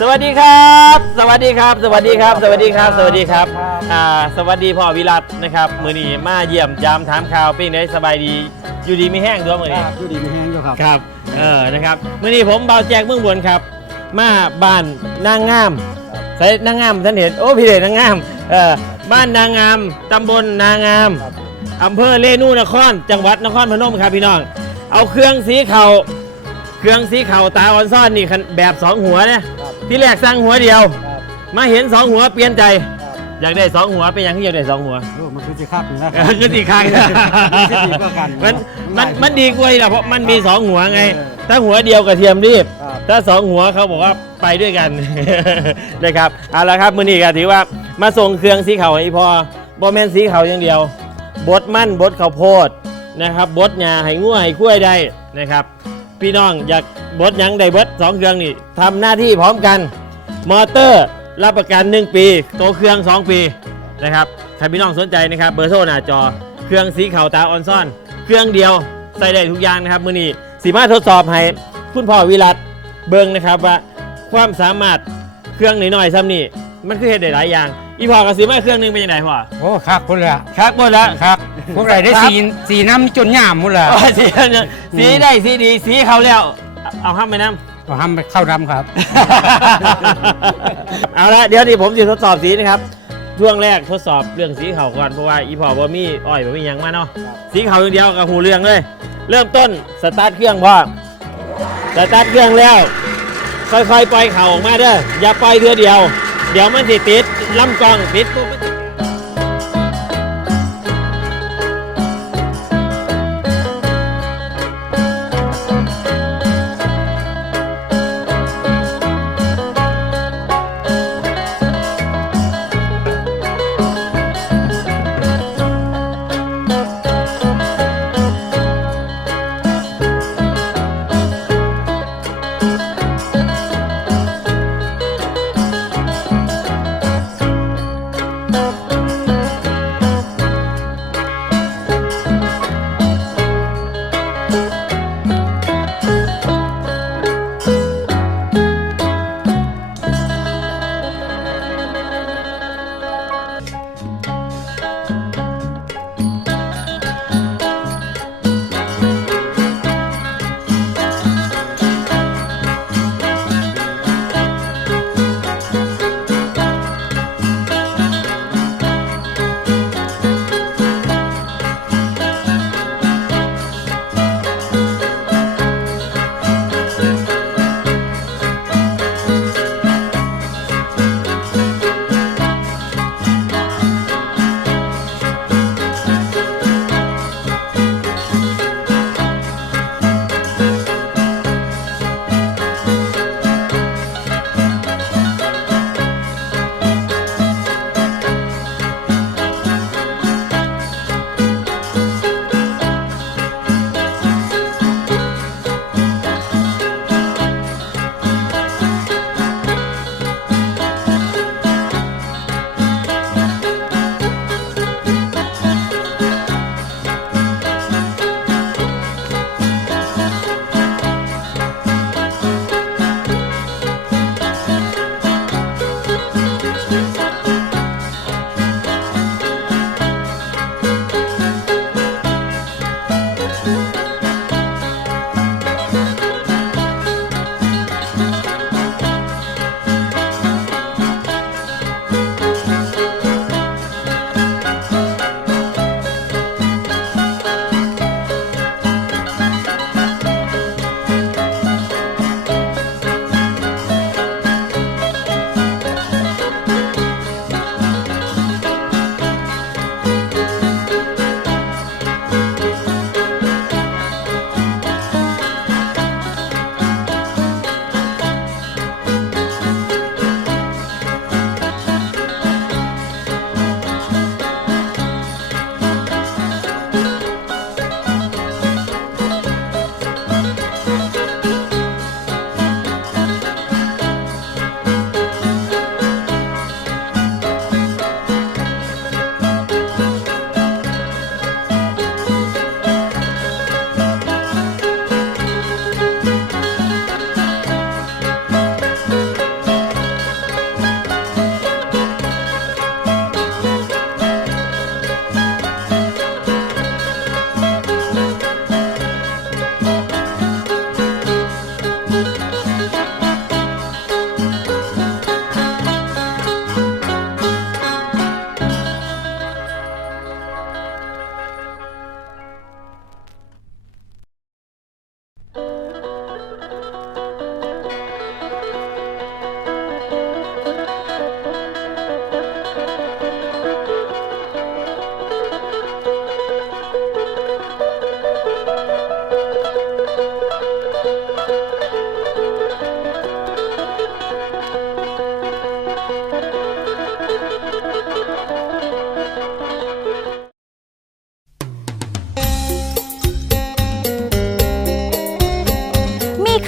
สวัสดีครับ สวัสดีครับ สวัสดีครับ สวัสดีครับ สวัสดีครับอ่าสวัสดีพ่อวิรัตนะครับ มือนี้มาเยี่ยมยามถามข่าวเป็นไงสบายดี อยู่ดีไม่แห้งด้วยมือนี้ อยู่ดีมีแห้งอยู่ครับ ครับ เออ นะครับมื่อนี้ผมเบาแจกเมืองบนครับ มาบ้านนางงามใส่นางงามท่านเห็น โอ้พี่เดชนางงาม เออ บ้านนางงาม ตำบลนางงามครับอำเภอเลนูนคร จังหวัดนครพนมครับพี่น้อง เอาเครื่องสีเขาเครื่องสีเขาตาออนซ่อนนี่คันแบบสองหัวเนี่ยครับ ที่แรกสั่งหัวเดียว ครับมาเห็นสองหัวเปลี่ยนใจ ครับอยากได้สองหัวเป็นอย่างที่อยากได้สองหัวโลกมันคือสิครับนะเออคือตีข้างคือดีกว่ากันมันมันมันดีกว่าอีกแหละเพราะมันมีสองหัวไง เออ ถ้าหัวเดียวกับเทียมรีบ ครับ ถ้าสองหัวเขาบอกว่าไปด้วยกัน นะครับเอาละครับมือนี้ก็ถือว่ามาส่งเครื่องสีเขาให้พอบอแมนสีเขาอย่างเดียว บดมั่นบดข้าวโพดนะครับบดหญ้าให้งัวให้คุ้ยได้นะครับ พี่น้องอยากบดหยังได้เบิดสองเครื่องนี่ทำหน้าที่พร้อมกัน มอเตอร์รับประกัน 1 ปีตัวเครื่อง 2 ปีนะครับใครพี่น้องสนใจนะครับเบอร์โทรหน้าจอเครื่องสีขาวตาออนซ่อน เครื่องเดียวใส่ได้ทุกอย่างนะครับมือนี้สีมาทดสอบให้คุณพ่อวิรัตเบิ้งนะครับว่าความสามารถเครื่องน้อยๆซ้ำนี่มันคือเหตุได้หลายอย่างอีพ่อกับสีมาเครื่องหนึงเป็นยังไงพ่อโอ้ครับพุ่นละครับหมดแล้วครับ พวกไรได้ครับสีสีน้ำจนหยามพุ่นละอ๋อสีสีได้สีดีสีเขาแล้ว เอาเอาห้ามไปน้ำก็ทำเข้าดำครับ เอาละเดี๋ยวนี้ผมจะทดสอบสีนะครับช่วงแรกทดสอบเรื่องสีเขาก่อนเพราะว่าอีพอบ่มีอ้อยบ่มีหยังมาเนาะสีเขาอย่างเดียวกับหูเรื่องเลย เริ่มต้นสตาร์ทเครื่องพ่อสตาร์ทเครื่องแล้ว ค่อยๆปล่อยเข่าออกมาเด้ออย่าปล่อยเทือเดียว เดี๋ยวมันสิติดลำกล้องติดปุ๊บ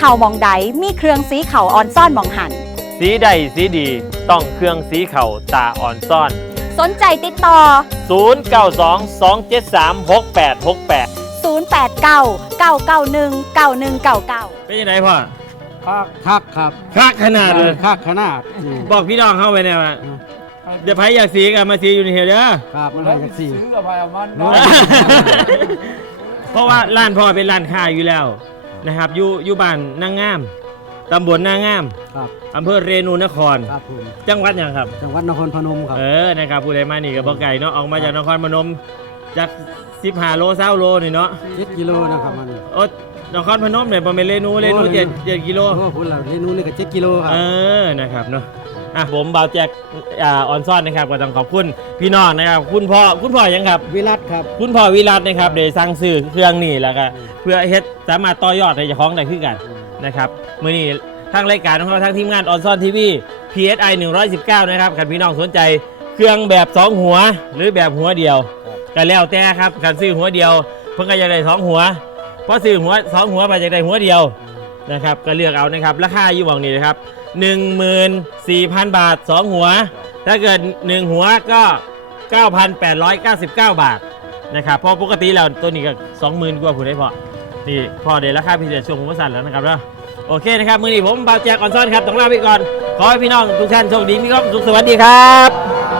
เขามองใดมีเครื่องสีเขาออนซ่อนมองหัน สีใดสีดีต้องเครื่องสีเข่าตาอ่อนซ่อน สนใจติดต่อ 0922773868 089 991 9199เป็นยังไงพ่อคักคักครับคักขนาดเลยคักขนาดอืมบอกพี่น้องเข้าไปเนี่ยว่าเดี๋ยวไผอยากสีกันมาสีอยู่ในเฮเด้อ ครับมันให้จักสี่ ซื้อกับพายมันเนาะ เพราะว่าร้านพ่อเป็นร้านค้าอยู่แล้ว นะครับอยู่อยู่บ้านนางงามตำบลนางงามครับอำเภอเรนูนคร ครับผมจังหวัดหยังครับ จังหวัดนครพนมครับ เออนะครับผู้ใดมานี่ก็บ่ไก่เนาะออกมาจากนครพนมจาก15โล20โลนี่เนาะเจ็ดกิโลนะครับมันโอ้นครพนมเนี่ยบ่แม่นเรนูเรนูโอ้เจ็ดเจ็ดกิโล โอ้พุ่นละเรนูนี่ก็เจ็ดกิโลครับ เออ นะครับเนาะ อะผมบ่าวแจ็คอ่าออนซ่อนนะครับก็ต้องขอบคุณพี่น้องนะครับ คุณพ่อคุณพ่อยังครับ วิรัตครับ คุณพ่อวิรัตนะครับเดี๋ยวสั่งซื้อเครื่องนี่แล้วก็เพื่อเฮ็ดสามารถต่อยอดในเจ้าของได้ขึ้นกันนะครับมื้อนี้ทางรายการของเราทางทีมงานออนซ่อนทีวี PSI 119 นะครับคันพี่น้องสนใจเครื่องแบบ 2 หัวหรือแบบหัวเดียวก็แล้วแต่ครับการซื้อหัวเดียว เพิ่นก็จะได้สองหัวเพราะซื้อหัวสองหัวไปจะได้หัวเดียวนะครับก็เลือกเอานะครับราคาอยู่หวังนี้นะครับ 14,000 บาท 2 หัว ถ้าเกิด 1 หัวก็ 9,899 บาทนะครับเพราะปกติแล้วตัวนี้ก็ 20,000 กว่าผู้ได้พอนี่พอเดี๋ยวราคาพิเศษช่วงผมสั่นแล้วนะครับเนาะโอเคนะครับ มือนี้ผมบาวแจกออนซ่อนครับต้องลาไปก่อน ขอให้พี่น้องทุกท่านโชคดีมีความสุขสวัสดีครับ